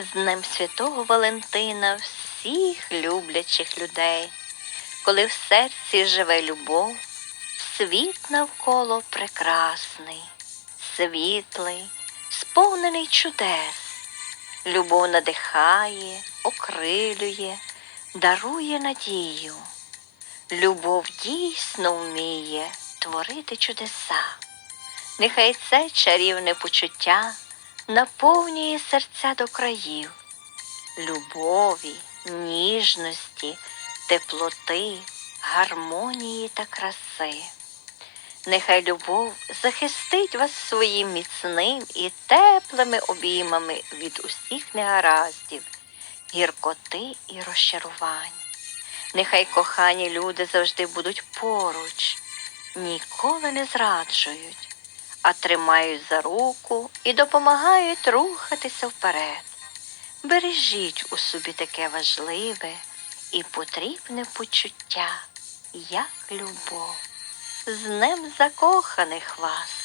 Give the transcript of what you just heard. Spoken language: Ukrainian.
З Днем Святого Валентина всіх люблячих людей, коли в серці живе любов, світ навколо прекрасний, світлий, сповнений чудес. Любов надихає, окрилює, дарує надію. Любов дійсно вміє творити чудеса. Нехай це чарівне почуття наповнює серця до країв, любові, ніжності, теплоти, гармонії та краси. Нехай любов захистить вас своїм міцним і теплими обіймами від усіх негараздів, гіркоти і розчарувань. Нехай кохані люди завжди будуть поруч, ніколи не зраджують, а тримають за руку і допомагають рухатися вперед. Бережіть у собі таке важливе і потрібне почуття, як любов. З Днем закоханих вас!